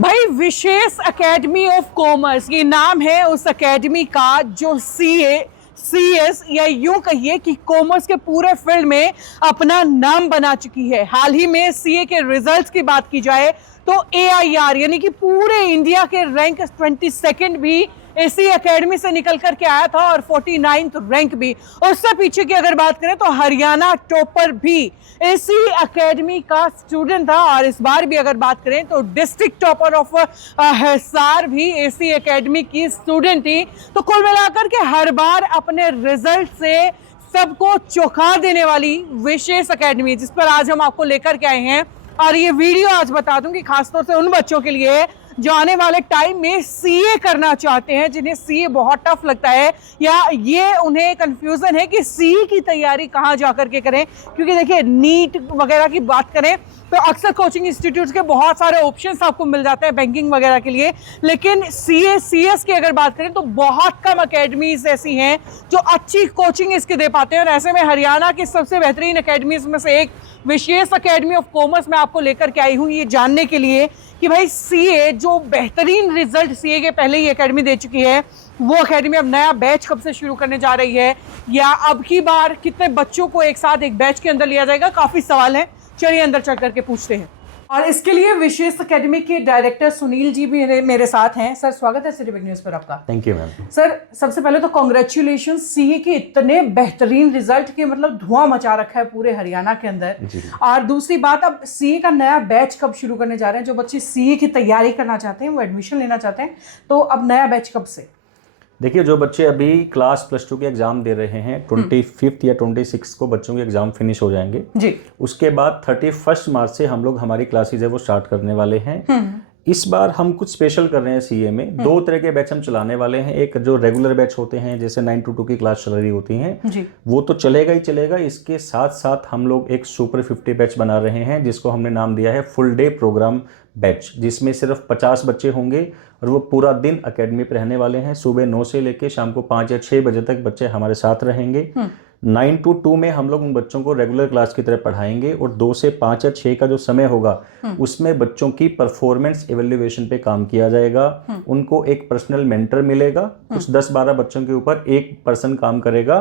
भाई विशेष academy of commerce ये नाम है उस एकेडमी का जो CS या यूं कहिए कि कॉमर्स के पूरे फील्ड में अपना नाम बना चुकी है। हाल ही में CA के रिजल्ट्स की बात की जाए तो AIR यानी कि पूरे इंडिया के रैंक 22nd भी इसी एकेडमी से निकल करके आया था और 49th रैंक भी। उससे पीछे की अगर बात करें तो हरियाणा टॉपर भी इसी एकेडमी का स्टूडेंट था और इस बार भी अगर बात करें तो डिस्ट्रिक्ट टॉपर ऑफ हिसार भी इसी एकेडमी की स्टूडेंट थी। तो कुल मिलाकर के हर बार अपने रिजल्ट से सबको चौंका देने वाली विशेष एकेडमी जिस पर आज हम आपको लेकर के आए हैं। और ये वीडियो आज बता दूं कि खासतौर से उन बच्चों के लिए जो आने वाले टाइम में CA करना चाहते हैं, जिन्हें CA बहुत टफ लगता है या ये उन्हें कंफ्यूजन है कि CA की तैयारी कहाँ जाकर के करें। क्योंकि देखिए नीट वगैरह की बात करें तो अक्सर कोचिंग इंस्टीट्यूट्स के बहुत सारे ऑप्शंस आपको मिल जाते हैं बैंकिंग वगैरह के लिए, लेकिन CS की अगर बात करें तो बहुत कम अकेडमीज ऐसी हैं जो अच्छी कोचिंग इसके दे पाते हैं। और ऐसे में हरियाणा की सबसे बेहतरीन अकेडमीज में से एक विशेष एकेडमी ऑफ कॉमर्स में आपको लेकर के आई हूँ ये जानने के लिए कि भाई CA जो बेहतरीन रिजल्ट CA के पहले ही एकेडमी दे चुकी है, वो एकेडमी अब नया बैच कब से शुरू करने जा रही है या अब की बार कितने बच्चों को एक साथ एक बैच के अंदर लिया जाएगा। काफी सवाल है, चलिए अंदर चल करके पूछते हैं। और इसके लिए विशेष एकेडमी के डायरेक्टर सुनील जी भी मेरे साथ हैं। सर स्वागत है सिटी बिग न्यूज़ पर आपका। Thank you ma'am. सर सबसे पहले तो कॉन्ग्रेचुलेशन CA के इतने बेहतरीन रिजल्ट के मतलब धुआं मचा रखा है पूरे हरियाणा के अंदर। और दूसरी बात, अब CA का नया बैच कब शुरू करने जा रहे हैं? जो बच्चे CA की तैयारी करना चाहते हैं, वो एडमिशन लेना चाहते हैं, तो अब नया बैच कब से? देखिए, जो बच्चे अभी क्लास +2 के एग्जाम दे रहे हैं 25 या 26 को बच्चों के एग्जाम फिनिश हो जाएंगे जी। उसके बाद 31 मार्च से हम लोग हमारी क्लासेज है वो स्टार्ट करने वाले हैं। इस बार हम कुछ स्पेशल कर रहे हैं CA में। दो तरह के बैच हम चलाने वाले हैं। एक जो रेगुलर बैच होते हैं जैसे 9 to 2 की क्लास चल रही होती हैं जी, वो तो चलेगा ही चलेगा। इसके साथ साथ हम लोग एक सुपर 50 बैच बना रहे हैं जिसको हमने नाम दिया है फुल डे प्रोग्राम बैच, जिसमें सिर्फ 50 बच्चे होंगे और वो पूरा दिन एकेडमी पे रहने वाले हैं। सुबह 9 से लेके शाम को 5 या 6 बजे तक बच्चे हमारे साथ रहेंगे। 9 to 2 में हम लोग उन बच्चों को रेगुलर क्लास की तरह पढ़ाएंगे और 2 से 5 या 6 का जो समय होगा उसमें बच्चों की परफॉर्मेंस इवैल्यूएशन पे काम किया जाएगा। उनको एक पर्सनल मेंटर मिलेगा, कुछ 10-12 बच्चों के ऊपर एक पर्सन काम करेगा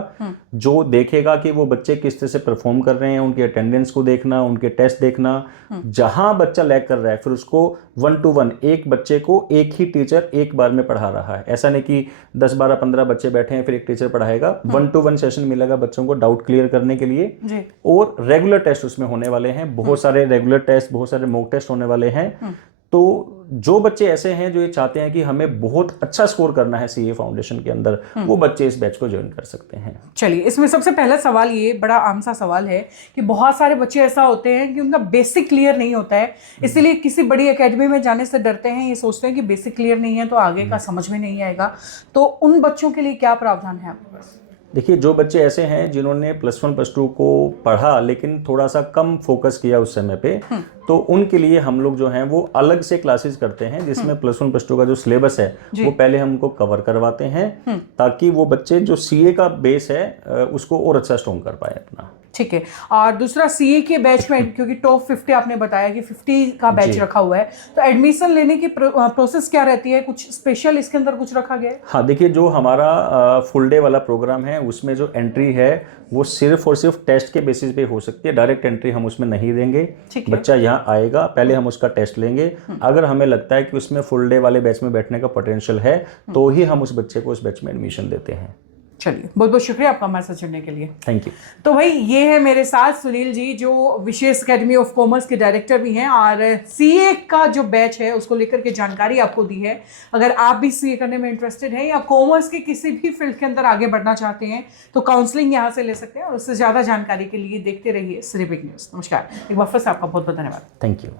जो देखेगा कि वो बच्चे किस तरह से परफॉर्म कर रहे हैं, उनकी अटेंडेंस को देखना, उनके टेस्ट देखना। जहां बच्चा लैग कर रहा है फिर उसको 1 to 1 एक बच्चे को एक ही टीचर एक बार में पढ़ा रहा है। ऐसा नहीं कि 10-12-15 बच्चे बैठे हैं फिर एक टीचर पढ़ाएगा। 1 to 1 सेशन मिलेगा बच्चों को डाउट क्लियर करने के लिए जी। और रेगुलर टेस्ट उसमें होने वाले हैं, बहुत सारे रेगुलर टेस्ट, बहुत सारे मॉक टेस्ट होने वाले हैं। तो जो बच्चे ऐसे हैं जो ये चाहते हैं कि हमें बहुत अच्छा स्कोर करना है CA फाउंडेशन के अंदर, वो बच्चे इस बैच को ज्वाइन कर सकते हैं। चलिए, इसमें सबसे पहला सवाल, ये बड़ा आम सा सवाल है कि बहुत सारे बच्चे ऐसा होते हैं कि उनका बेसिक क्लियर नहीं होता है, इसीलिए किसी बड़ी एकेडमी में जाने से डरते हैं। ये सोचते हैं कि बेसिक क्लियर नहीं है तो आगे का समझ में नहीं आएगा। तो उन बच्चों के लिए क्या प्रावधान है आपके पास? देखिए, जो बच्चे ऐसे हैं जिन्होंने +1 +2 को पढ़ा लेकिन थोड़ा सा कम फोकस किया उस समय पे, तो उनके लिए हम लोग जो हैं वो अलग से क्लासेस करते हैं जिसमें +1 +2 का जो सिलेबस है वो पहले हमको कवर करवाते हैं ताकि वो बच्चे जो CA का बेस है उसको और अच्छा स्ट्रॉन्ग कर पाए अपना। ठीक है। और दूसरा CA के बैच में, क्योंकि टॉप 50 आपने बताया कि 50 का बैच रखा हुआ है, तो एडमिशन लेने की प्रोसेस क्या रहती है? कुछ स्पेशल इसके अंदर कुछ रखा गया है? हाँ, देखिए, जो हमारा फुल डे वाला प्रोग्राम है उसमें जो एंट्री है वो सिर्फ और सिर्फ टेस्ट के बेसिस पे हो सकती है। डायरेक्ट एंट्री हम उसमें नहीं देंगे। बच्चा यहाँ आएगा, पहले हम उसका टेस्ट लेंगे। अगर हमें लगता है कि उसमें फुल डे वाले बैच में बैठने का पोटेंशियल है तो ही हम उस बच्चे को उस बैच में एडमिशन देते हैं। चलिए, बहुत बहुत शुक्रिया आपका हमारे साथ जुड़ने के लिए। Thank you. तो भाई ये है मेरे साथ सुनील जी जो विशेष एकेडमी ऑफ कॉमर्स के डायरेक्टर भी हैं और CA का जो बैच है उसको लेकर के जानकारी आपको दी है। अगर आप भी CA करने में इंटरेस्टेड हैं या कॉमर्स के किसी भी फील्ड के अंदर आगे बढ़ना चाहते हैं तो काउंसलिंग यहाँ से ले सकते हैं। और उससे ज़्यादा जानकारी के लिए देखते रहिए सिटी बिग न्यूज़। नमस्कार, एक बार फिर से आपका बहुत बहुत धन्यवाद। Thank you.